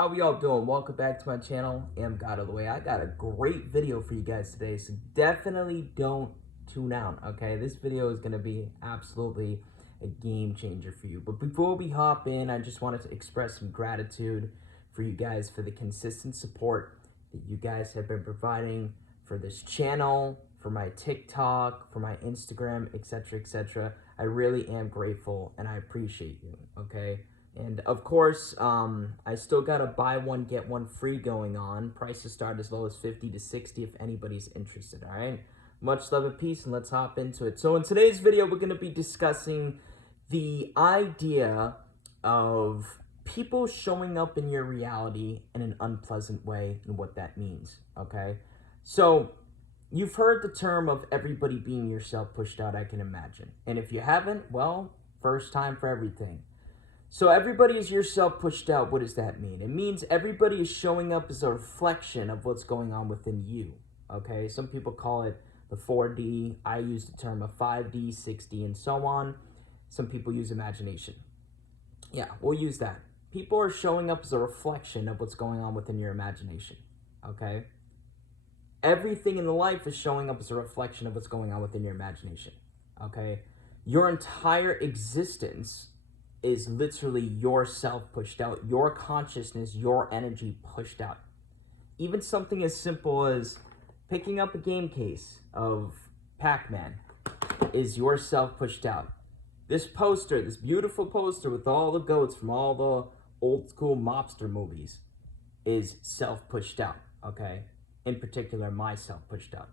How we all doing? Welcome back to my channel. God of the way. I got a great video for you guys today, so definitely don't tune out. Okay, this video is gonna be absolutely a game changer for you. But before we hop in, I just wanted to express some gratitude for you guys for the consistent support that you guys have been providing for this channel, for my TikTok, for my Instagram, etc., etc. I really am grateful and I appreciate you. Okay. And of course, I still got a buy one, get one free going on. Prices start as low as 50 to 60 if anybody's interested, all right? Much love and peace, and let's hop into it. So in today's video, we're going to be discussing the idea of people showing up in your reality in an unpleasant way and what that means, okay? So you've heard the term of everybody being yourself pushed out, I can imagine. And if you haven't, well, first time for everything. So everybody is yourself pushed out. What does that mean? It means everybody is showing up as a reflection of what's going on within you. Okay, some people call it the 4D. I use the term of 5D, 6D, and so on. Some people use imagination. Yeah, we'll use that. People are showing up as a reflection of what's going on within your imagination. Okay? Everything in the life is showing up as a reflection of what's going on within your imagination. Okay? Your entire existence is literally yourself pushed out, your consciousness, your energy pushed out. Even something as simple as picking up a game case of Pac-Man is yourself pushed out. This poster, this beautiful poster with all the goats from all the old school mobster movies is self pushed out, okay? In particular, myself pushed out.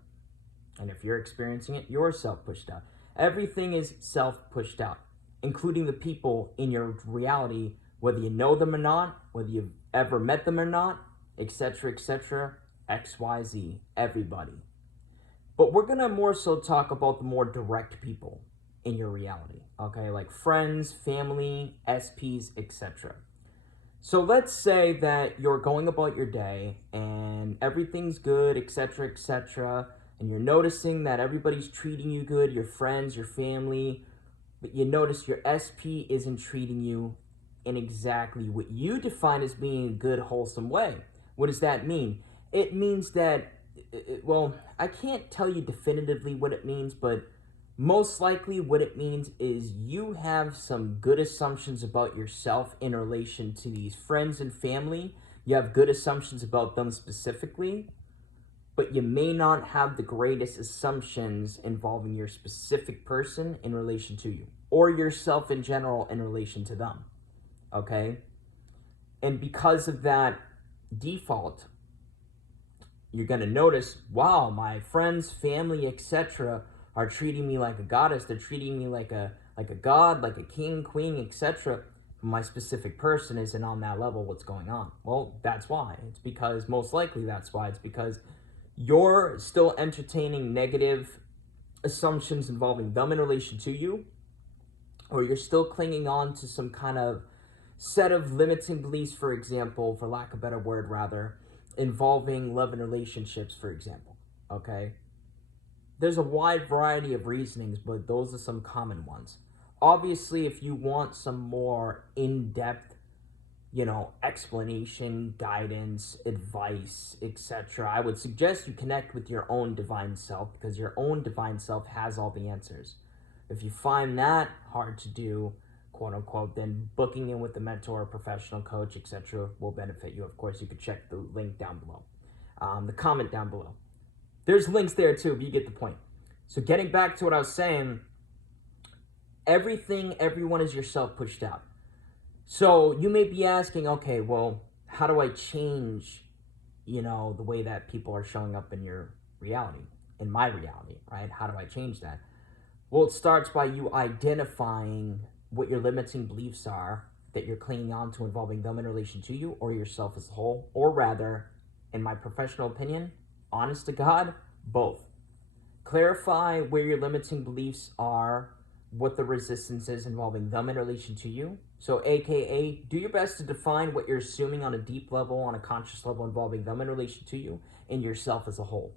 And if you're experiencing it, you're self pushed out. Everything is self pushed out, including the people in your reality, whether you know them or not, whether you've ever met them or not, etc., etc., XYZ, everybody. But we're going to more so talk about the more direct people in your reality, okay? Like friends, family, SPs, etc. So let's say that you're going about your day and everything's good, etc., etc., and you're noticing that everybody's treating you good, your friends, your family, but you notice your SP isn't treating you in exactly what you define as being a good, wholesome way. What does that mean? It means that, well, I can't tell you definitively what it means, but most likely what it means is you have some good assumptions about yourself in relation to these friends and family. You have good assumptions about them specifically, but you may not have the greatest assumptions involving your specific person in relation to you, or yourself in general in relation to them, okay? And because of that default, you're gonna notice, wow, my friends, family, etc. are treating me like a goddess. They're treating me like a god, like a king, queen, etc. My specific person isn't on that level. What's going on? Well, that's why. It's because, most likely that's why. It's because you're still entertaining negative assumptions involving them in relation to you, or you're still clinging on to some kind of set of limiting beliefs, for example, for lack of a better word, rather, involving love and relationships, for example, okay? There's a wide variety of reasonings, but those are some common ones. Obviously, if you want some more in-depth explanation, guidance, advice, etc., I would suggest you connect with your own divine self, because your own divine self has all the answers. If you find that hard to do, quote unquote, then booking in with a mentor, professional coach, etc., will benefit you. Of course, you could check the link down below, the comment down below. There's links there too, but you get the point. So getting back to what I was saying, everyone is yourself pushed out. So you may be asking, okay, well, how do I change, the way that people are showing up in your reality, in my reality, right? How do I change that? Well, it starts by you identifying what your limiting beliefs are that you're clinging on to involving them in relation to you or yourself as a whole, or rather, in my professional opinion, honest to God, both. Clarify where your limiting beliefs are, what the resistance is involving them in relation to you. So AKA, do your best to define what you're assuming on a deep level, on a conscious level involving them in relation to you and yourself as a whole.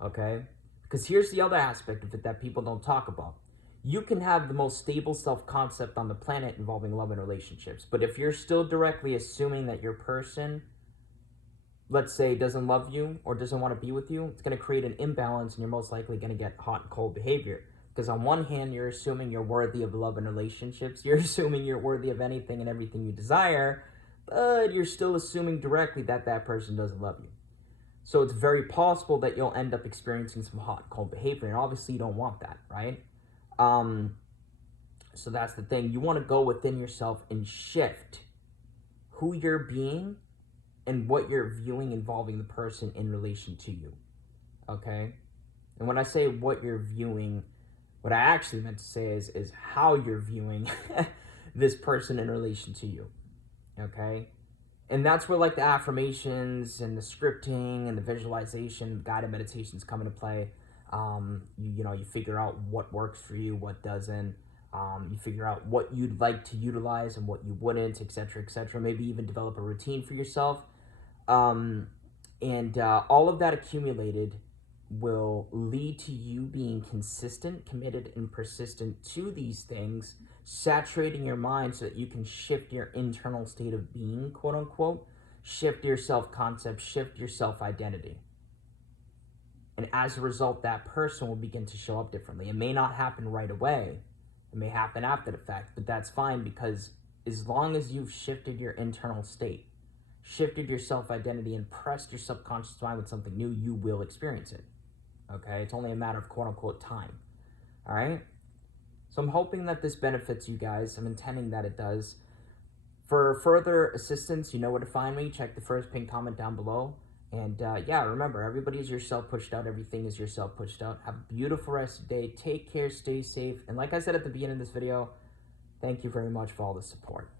Okay? Because here's the other aspect of it that people don't talk about. you can have the most stable self-concept on the planet involving love and relationships. But if you're still directly assuming that your person, let's say, doesn't love you or doesn't want to be with you, it's going to create an imbalance, and you're most likely going to get hot and cold behavior. Because on one hand, you're assuming you're worthy of love and relationships. You're assuming you're worthy of anything and everything you desire, but you're still assuming directly that that person doesn't love you. So it's very possible that you'll end up experiencing some hot and cold behavior, and obviously you don't want that, right? So that's the thing. You want to go within yourself and shift who you're being and what you're viewing involving the person in relation to you, okay? And when I say what you're viewing, what I actually meant to say is how you're viewing this person in relation to you, okay? And that's where, like, the affirmations and the scripting and the visualization, guided meditations come into play. You figure out what works for you, what doesn't. You figure out what you'd like to utilize and what you wouldn't, etc., etc. Maybe even develop a routine for yourself. All of that accumulated will lead to you being consistent, committed, and persistent to these things, saturating your mind so that you can shift your internal state of being, quote unquote, shift your self-concept, shift your self-identity. And as a result, that person will begin to show up differently. It may not happen right away. It may happen after the fact, but that's fine, because as long as you've shifted your internal state, shifted your self-identity, and pressed your subconscious mind with something new, you will experience it. Okay? It's only a matter of quote-unquote time. All right? So I'm hoping that this benefits you guys. I'm intending that it does. For further assistance, you know where to find me. Check the first pinned comment down below. And yeah, remember, everybody is yourself pushed out. Everything is yourself pushed out. Have a beautiful rest of the day. Take care. Stay safe. And like I said at the beginning of this video, thank you very much for all the support.